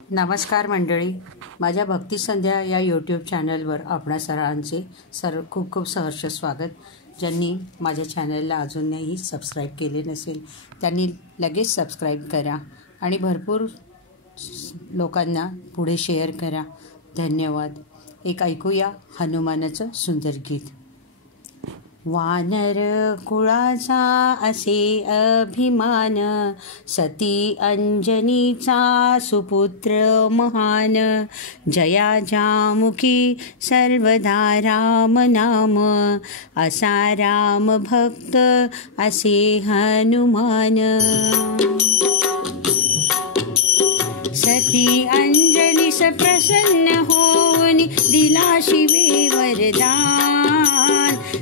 नमस्कार मंडळी, माझ्या भक्ती संध्या या यूट्यूब चॅनलवर आपणा सर्वांचे खूप खूप सहर्ष स्वागत. ज्यांनी माझ्या चॅनलला अजूनही सबस्क्राईब केले नसेल त्यांनी लगेच सबस्क्राईब करा आणि भरपूर लोकांना पुढे शेअर करा. धन्यवाद. एक ऐकूया हनुमानाचं सुंदर गीत. वानर कुळाचा असे अभिमान, सती अंजनीचा सुपुत्र महान. जया जामुखी सर्वदा राम नाम, असा राम भक्त असे हनुमान. सती अंजनीस प्रसन्न होऊन दिला शिवे वरदान.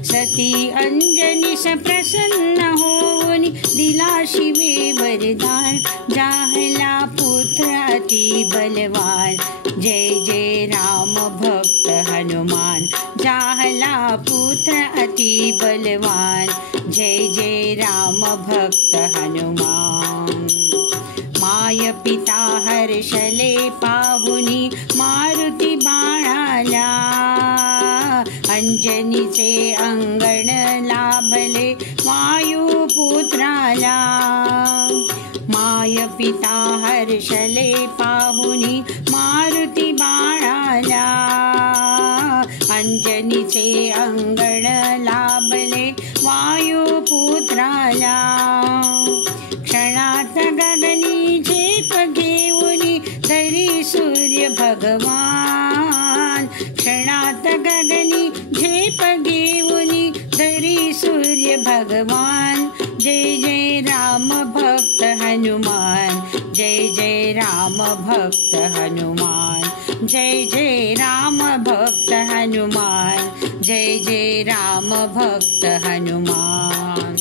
सती अंजनीस प्रसन्न होऊन दिला शिवे वरदान. जाहला पुत्र अति बलवान, जय जय राम भक्त हनुमान. जाहला पुत्र अति बलवान, जय जय राम भक्त हनुमान. माय पिता हर्षले पाहुनी मारुती बाळाला, अंजनीचे अंगण लाभले वायुपुत्राला. माय पिता हर्षले पाहुनी मारुती बाळाला, अंजनीचे अंगण लाभले वायुपुत्राला. क्षणात गगनी झेप घेऊनी तरी सूर्य भगवान. क्षणात गगनी झेप घेऊनी तरी सूर्य भगवान. जय जय राम भक्त हनुमान, जय जय राम भक्त हनुमान. जय जय राम भक्त हनुमान, जय जय राम भक्त हनुमान.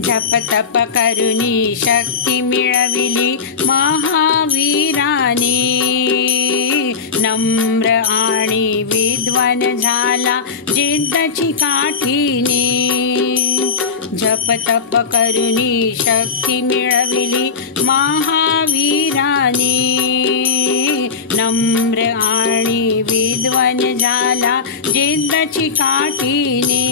जप तप करुनी शक्ती मिळविली महावीराने, नम्र आणि विद्वान झाला जिद्दची काठीने. जप तप करुनी शक्ती मिळविली महावीराने, नम्र आणि विद्वान झाला जिद्दची काठीने.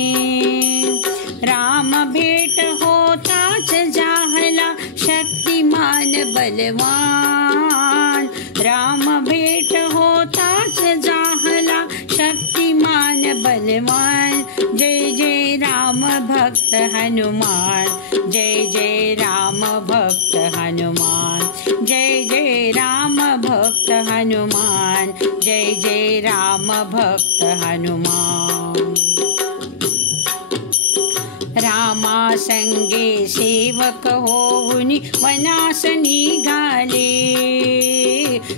राम भेट होताच जाहला शक्तिमान बलवान. राम भेट होताच जाहला शक्तिमान बलवान. जय जय राम भक्त हनुमान, जय जय राम भक्त हनुमान. जय जय राम भक्त हनुमान, जय जय राम भक्त हनुमान. रामा संगे सेवक होऊन वनास निघाले,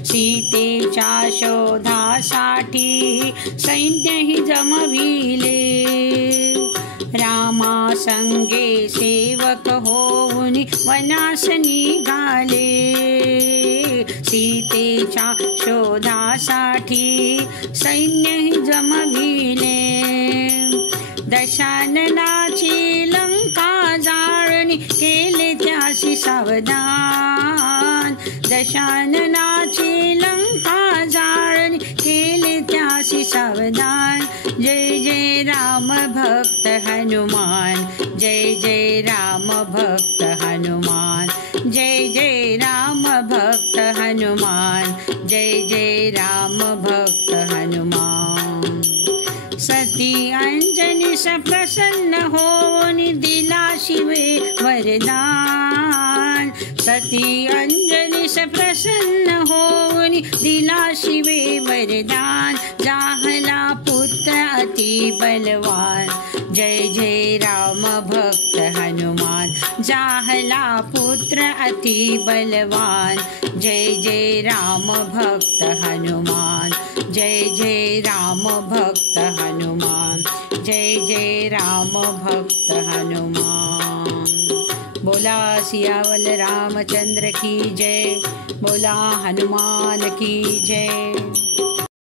सीतेच्या शोधासाठी सैन्यही जमविले. रामा संगे सेवक होऊन वनास निघाले, सीतेच्या शोधासाठी सैन्यही जमविले. दशाननाची लंका जाळणी केले त्याशी सावधान. दशाननाची लंका जाळणी केले त्याशी सावधान. जय जय राम भक्त हनुमान, जय जय राम भक्त हनुमान. जय जय राम भक्त हनुमान, जय जय राम भक्त हनुमान. सती अंजनीस प्रसन्न होऊन दिला शिवे वरदान. सती अंजनीस प्रसन्न होऊन दिला शिवे वरदान. जाहला पुत्र अति बलवान, जय जय राम भक्त हनुमान. जाहला पुत्र अति बलवान, जय जय राम भक्त हनुमान. जय जय राम भक्त हनुमान, जय जय राम भक्त हनुमान. बोला सियावल रामचंद्र की जय, बोला हनुमान की जय.